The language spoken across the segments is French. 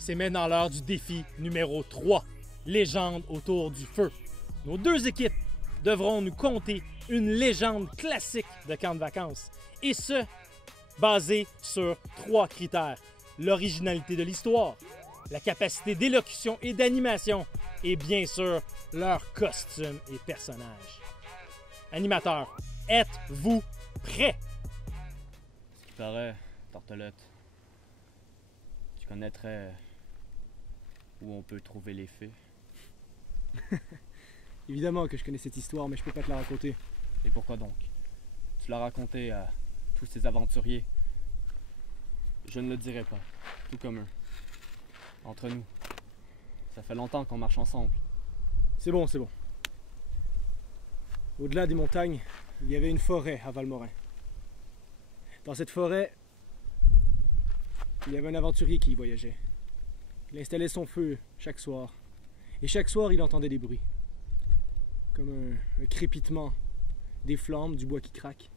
c'est maintenant l'heure du défi numéro 3, légende autour du feu. Nos deux équipes devront nous conter une légende classique de camp de vacances, et ce, basée sur 3 critères. L'originalité de l'histoire, la capacité d'élocution et d'animation, et bien sûr, leurs costumes et personnages. Animateurs, êtes-vous prêts? Ce qui paraît, Tortolotte, tu connaîtrais où on peut trouver les fées? Évidemment que je connais cette histoire, mais je peux pas te la raconter. Et pourquoi donc? Tu l'as raconté à tous ces aventuriers. Je ne le dirai pas, tout comme eux. Entre nous, ça fait longtemps qu'on marche ensemble. C'est bon, c'est bon. Au-delà des montagnes, il y avait une forêt à Valmorin. Dans cette forêt, il y avait un aventurier qui y voyageait. Il installait son feu chaque soir. Et chaque soir, il entendait des bruits. Comme un crépitement, des flammes, du bois qui craque.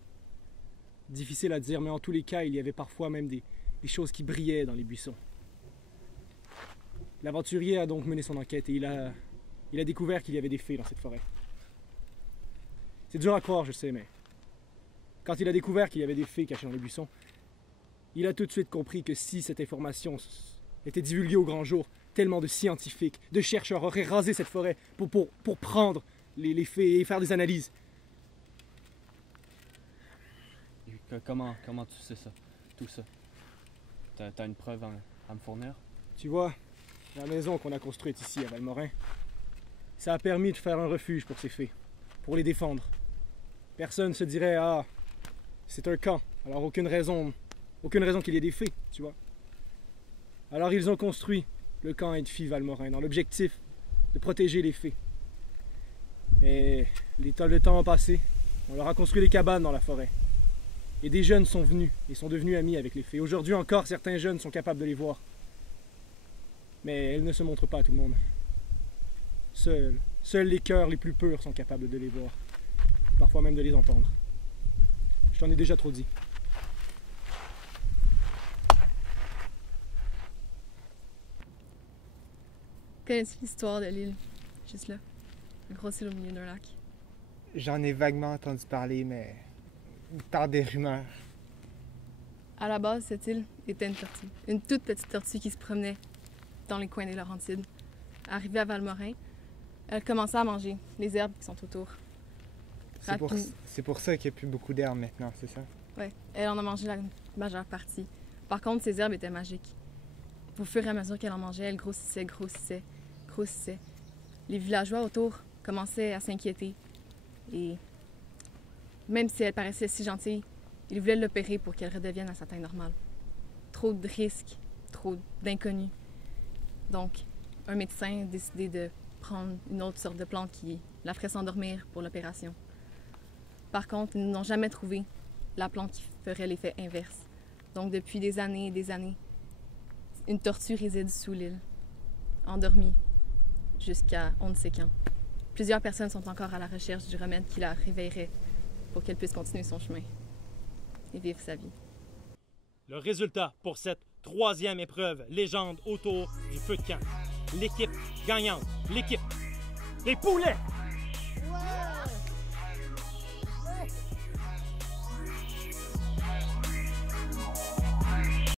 Difficile à dire, mais en tous les cas, il y avait parfois même des choses qui brillaient dans les buissons. L'aventurier a donc mené son enquête et il a découvert qu'il y avait des fées dans cette forêt. C'est dur à croire, je sais, mais quand il a découvert qu'il y avait des fées cachées dans les buissons, il a tout de suite compris que si cette information était divulguée au grand jour, tellement de scientifiques, de chercheurs auraient rasé cette forêt pour prendre les fées et faire des analyses. Comment tu sais ça? Tout ça? T'as une preuve à me fournir? Tu vois, la maison qu'on a construite ici à Valmorin, ça a permis de faire un refuge pour ces fées, pour les défendre. Personne se dirait, ah, c'est un camp, alors aucune raison qu'il y ait des fées, tu vois. Alors ils ont construit le camp Aide-Fille Valmorin dans l'objectif de protéger les fées. Mais le temps a passé, on leur a construit des cabanes dans la forêt. Et des jeunes sont venus et sont devenus amis avec les fées. Aujourd'hui encore, certains jeunes sont capables de les voir. Mais elles ne se montrent pas à tout le monde. Seuls les cœurs les plus purs sont capables de les voir. Parfois même de les entendre. Je t'en ai déjà trop dit. Connais-tu l'histoire de l'île? Juste là. Un gros île au milieu d'un lac. J'en ai vaguement entendu parler, mais par des rumeurs. À la base, cette île était une tortue. Une toute petite tortue qui se promenait dans les coins des Laurentides. Arrivée à Valmorin, elle commençait à manger les herbes qui sont autour. C'est pour ça qu'il n'y a plus beaucoup d'herbes maintenant, c'est ça? Oui, elle en a mangé la majeure partie. Par contre, ces herbes étaient magiques. Au fur et à mesure qu'elle en mangeait, elle grossissait, grossissait, grossissait. Les villageois autour commençaient à s'inquiéter. Et même si elle paraissait si gentille, ils voulaient l'opérer pour qu'elle redevienne à sa taille normale. Trop de risques, trop d'inconnus. Donc, un médecin a décidé de prendre une autre sorte de plante qui la ferait s'endormir pour l'opération. Par contre, ils n'ont jamais trouvé la plante qui ferait l'effet inverse. Donc, depuis des années et des années, une tortue réside sous l'île, endormie, jusqu'à on ne sait quand. Plusieurs personnes sont encore à la recherche du remède qui la réveillerait pour qu'elle puisse continuer son chemin et vivre sa vie. Le résultat pour cette 3e épreuve légende autour du feu de camp. L'équipe gagnante, l'équipe Les Poulets